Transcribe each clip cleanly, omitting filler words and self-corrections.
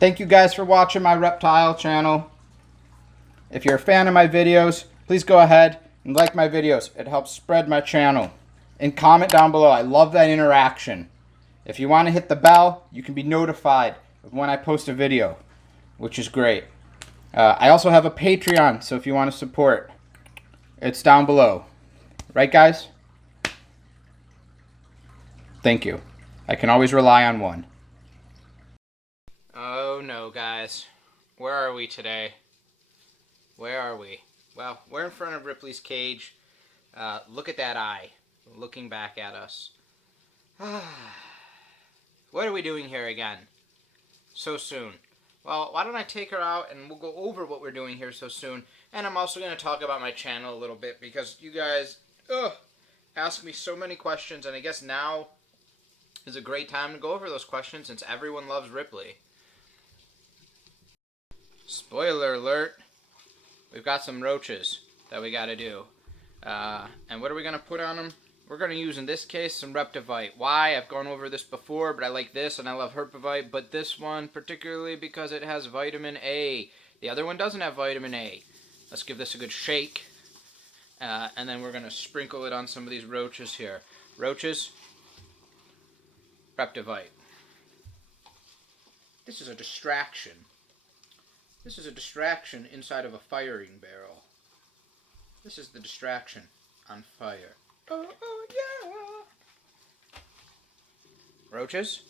Thank you guys for watching my Reptile channel. If you're a fan of my videos, please go ahead and like my videos. It helps spread my channel. And comment down below. I love that interaction. If you want to hit the bell, you can be notified of when I post a video, which is great. I also have a Patreon, so if you want to support, it's down below. Right, guys? Thank you. I can always rely on one. Oh no, guys. Where are we today? Where are we? Well, we're in front of Ripley's cage. Look at that eye, looking back at us. What are we doing here again? So soon. Well, why don't I take her out and we'll go over what we're doing here so soon. And I'm also going to talk about my channel a little bit because you guys ask me so many questions, and I guess now is a great time to go over those questions since everyone loves Ripley. Spoiler alert, we've got some roaches that we got to do. And what are we going to put on them? We're going to use, in this case, some Reptivite. Why? I've gone over this before, but I like this and I love Herpivite, but this one particularly because it has vitamin A. The other one doesn't have vitamin A. Let's give this a good shake. And then we're going to sprinkle it on some of these roaches here. Roaches, Reptivite. This is a distraction. This is a distraction inside of a firing barrel. This is the distraction on fire. Oh, yeah. Roaches.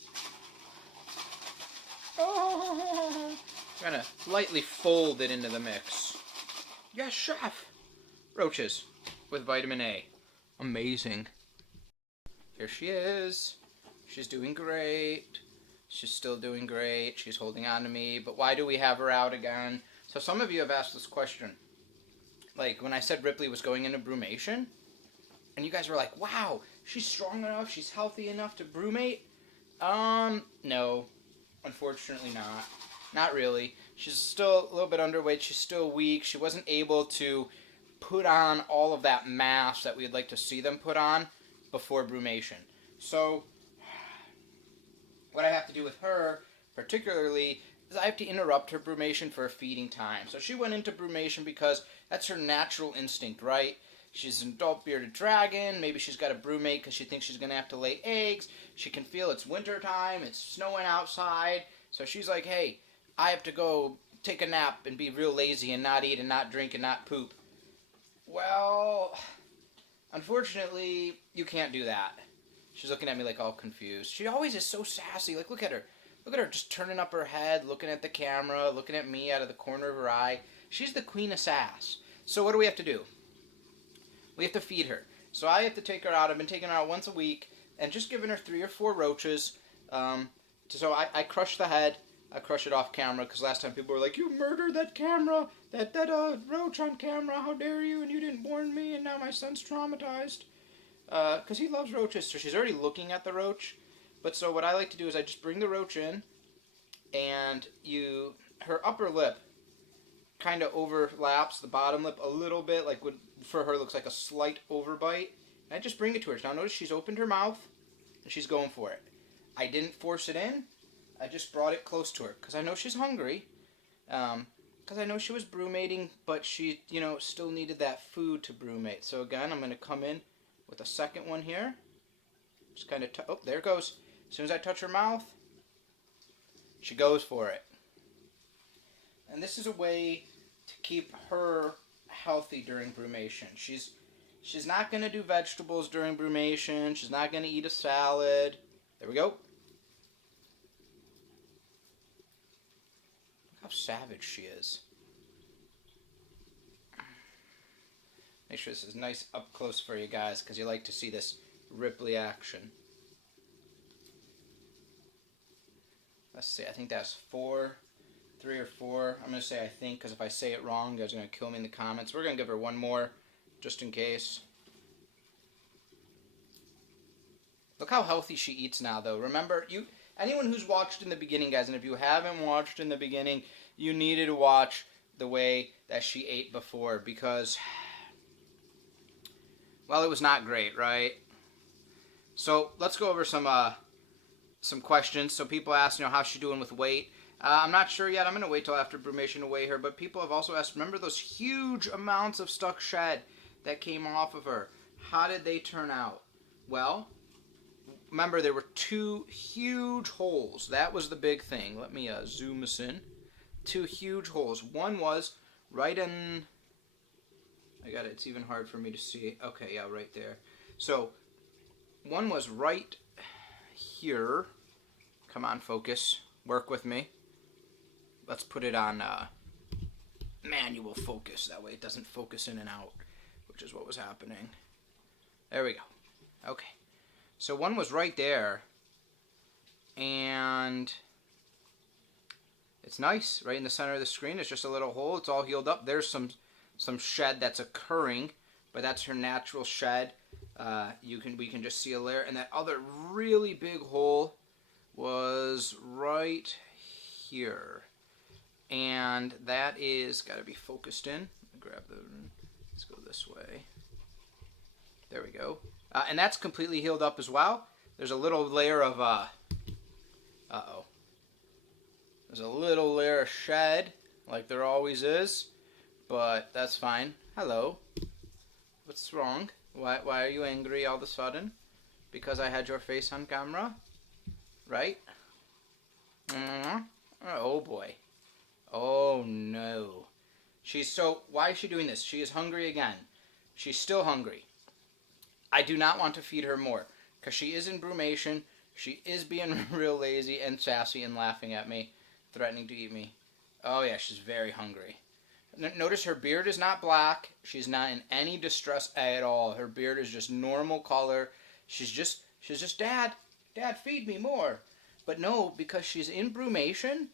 Oh. I'm going to lightly fold it into the mix. Yes, chef. Roaches with vitamin A. Amazing. Here she is. She's doing great. She's still doing great. She's holding on to me. But why do we have her out again? So some of you have asked this question. Like when I said Ripley was going into brumation, and you guys were like, wow, she's strong enough, she's healthy enough to brumate? No. Unfortunately not. Not really. She's still a little bit underweight. She's still weak. She wasn't able to put on all of that mass that we'd like to see them put on before brumation. So what I have to do with her, particularly, is I have to interrupt her brumation for a feeding time. So she went into brumation because that's her natural instinct, right? She's an adult bearded dragon. Maybe she's got a brumate because she thinks she's going to have to lay eggs. She can feel it's winter time. It's snowing outside. So she's like, hey, I have to go take a nap and be real lazy and not eat and not drink and not poop. Well, unfortunately, you can't do that. She's looking at me like all confused. She always is so sassy. Like, look at her. Look at her just turning up her head, looking at the camera, looking at me out of the corner of her eye. She's the queen of sass. So what do we have to do? We have to feed her. So I have to take her out. I've been taking her out once a week and just giving her 3 or 4 roaches. So I crush the head. I crush it off camera because last time people were like, you murdered that camera, that roach on camera, how dare you, and you didn't warn me, and now my son's traumatized. Because he loves roaches, so she's already looking at the roach. But so what I like to do is I just bring the roach in, and her upper lip kind of overlaps the bottom lip a little bit, like what for her looks like a slight overbite. And I just bring it to her. Now notice she's opened her mouth, and she's going for it. I didn't force it in. I just brought it close to her, because I know she's hungry. Because I know she was brumating, but she, still needed that food to brumate. So again, I'm going to come in with a second one here. Just kind of, oh, there it goes. As soon as I touch her mouth, she goes for it. And this is a way to keep her healthy during brumation. She's not going to do vegetables during brumation. She's not going to eat a salad. There we go. Look how savage she is. Make sure this is nice up close for you guys because you like to see this Ripley action. Let's see, I think that's 3 or 4. I'm going to say I think because if I say it wrong, you guys are going to kill me in the comments. We're going to give her one more just in case. Look how healthy she eats now though. Remember, anyone who's watched in the beginning, guys, and if you haven't watched in the beginning, you needed to watch the way that she ate before because, well, it was not great, right? So let's go over some questions. So people ask, how's she doing with weight? I'm not sure yet. I'm going to wait till after Brumation to weigh her. But people have also asked, remember those huge amounts of stuck shed that came off of her? How did they turn out? Well, remember there were 2 huge holes. That was the big thing. Let me zoom us in. 2 huge holes. One was right in... I got it. It's even hard for me to see. Okay, yeah, right there. So, one was right here. Come on, focus. Work with me. Let's put it on manual focus. That way it doesn't focus in and out, which is what was happening. There we go. Okay. So one was right there. And it's nice. Right in the center of the screen. It's just a little hole. It's all healed up. There's some shed that's occurring, but that's her natural shed. We can just see a layer. And that other really big hole was right here. And that is got to be focused in. Let's go this way. There we go. And that's completely healed up as well. There's a little layer of, uh-oh. There's a little layer of shed, like there always is. But that's fine. Hello. What's wrong? Why are you angry all of a sudden? Because I had your face on camera? Right? Oh boy. Oh no. Why is she doing this? She is hungry again. She's still hungry. I do not want to feed her more, because she is in Brumation. She is being real lazy and sassy and laughing at me, threatening to eat me. Oh yeah, she's very hungry. Notice her beard is not black. She's not in any distress at all. Her beard is just normal color. She's just, Dad, feed me more. But no, because she's in Brumation,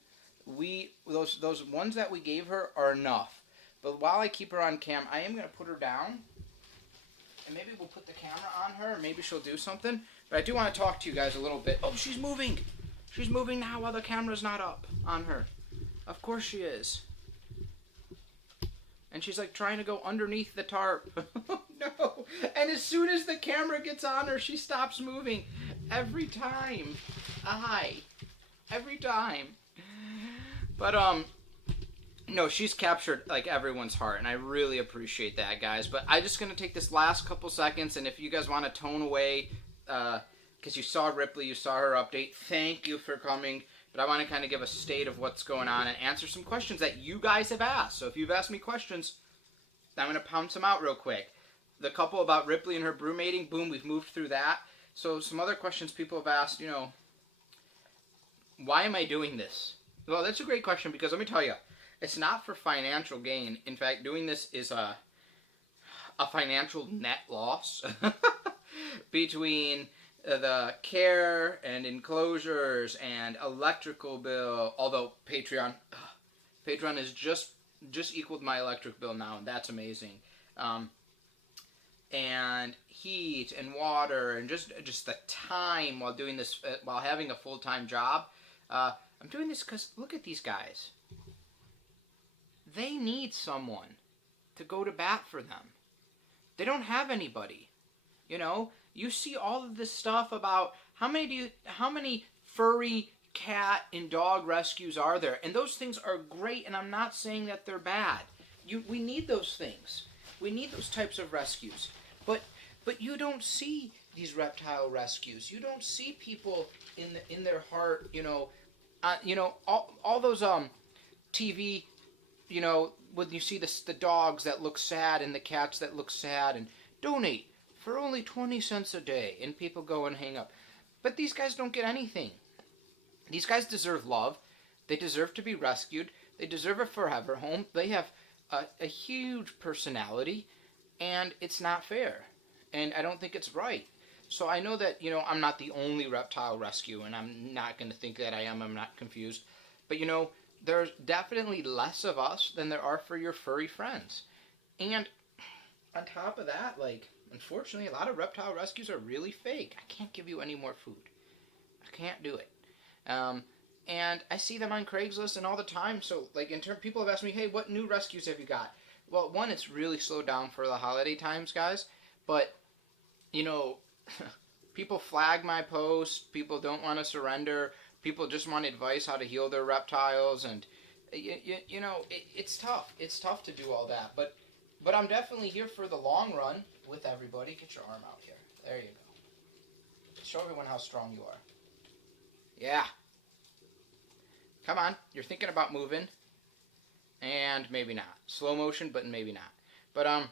those ones that we gave her are enough. But while I keep her on cam, I am going to put her down. And maybe we'll put the camera on her. Maybe she'll do something. But I do want to talk to you guys a little bit. Oh, she's moving. She's moving now while the camera's not up on her. Of course she is. And she's like trying to go underneath the tarp. No. And as soon as the camera gets on her, she stops moving. Every time. Every time. But, no, she's captured, like, everyone's heart, and I really appreciate that, guys. But I'm just going to take this last couple seconds, and if you guys want to tone away, because you saw Ripley, you saw her update, thank you for coming. But I want to kind of give a state of what's going on and answer some questions that you guys have asked. So if you've asked me questions, I'm going to pound some out real quick. The couple about Ripley and her brumating, boom, we've moved through that. So some other questions people have asked, you know, why am I doing this? Well, that's a great question, because let me tell you, it's not for financial gain. In fact, doing this is a financial net loss between the care and enclosures and electrical bill. Although Patreon is just equaled my electric bill now, and that's amazing. And heat and water and just the time while doing this, while having a full-time job. I'm doing this because look at these guys. They need someone to go to bat for them. They don't have anybody. You know, you see all of this stuff about how many furry cat and dog rescues are there? And those things are great, and I'm not saying that they're bad. We need those things. We need those types of rescues. But you don't see these reptile rescues. You don't see people in their heart, all those TV, when you see the dogs that look sad and the cats that look sad, and donate for only 20 cents a day, and people go and hang up. But these guys don't get anything. These guys deserve love. They deserve to be rescued. They deserve a forever home. They have a huge personality, and it's not fair. And I don't think it's right. So I know that, I'm not the only reptile rescue, and I'm not going to think that I am. I'm not confused. But, there's definitely less of us than there are for your furry friends. And on top of that, unfortunately, a lot of reptile rescues are really fake. I can't give you any more food. I can't do it. And I see them on Craigslist and all the time. So, people have asked me, hey, what new rescues have you got? Well, one, it's really slowed down for the holiday times, guys. But, people flag my posts. People don't want to surrender. People just want advice how to heal their reptiles, and you know, it's tough. It's tough to do all that, but I'm definitely here for the long run with everybody. Get your arm out here. There you go. Show everyone how strong you are. Yeah. Come on. You're thinking about moving. And maybe not. Slow motion, but maybe not. But,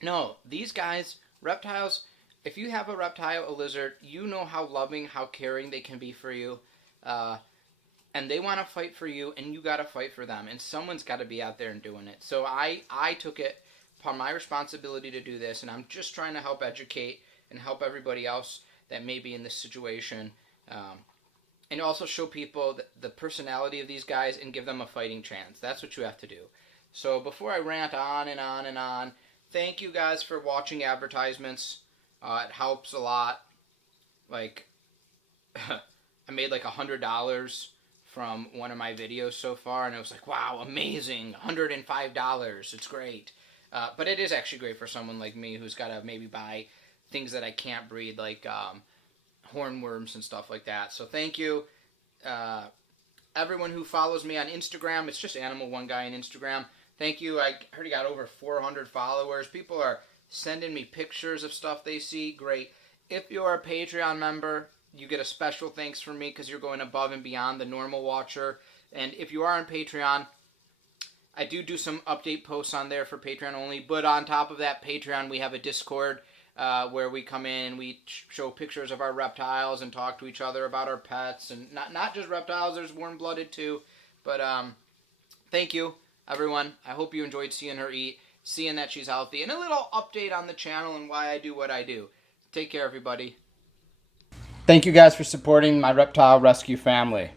no. These guys, reptiles, if you have a reptile, a lizard, you know how loving, how caring they can be for you. And they want to fight for you, and you got to fight for them. And someone's got to be out there and doing it. So I took it upon my responsibility to do this, and I'm just trying to help educate and help everybody else that may be in this situation. And also show people the personality of these guys and give them a fighting chance. That's what you have to do. So before I rant on and on and on, thank you guys for watching advertisements. It helps a lot. Like, I made like $100 from one of my videos so far, and it was like, wow, amazing, $105. It's great. But it is actually great for someone like me who's got to maybe buy things that I can't breed, like hornworms and stuff like that. So thank you. Everyone who follows me on Instagram, it's just Animal One Guy on Instagram. Thank you. I already got over 400 followers. People are sending me pictures of stuff they see. Great. If you're a Patreon member, you get a special thanks from me because you're going above and beyond the normal watcher. And if you are on Patreon, I do some update posts on there for Patreon only. But on top of that, Patreon, we have a Discord where we come in and we show pictures of our reptiles and talk to each other about our pets. And not just reptiles, there's warm-blooded too. But thank you, everyone. I hope you enjoyed seeing her eat, seeing that she's healthy, and a little update on the channel and why I do what I do. Take care, everybody. Thank you guys for supporting my reptile rescue family.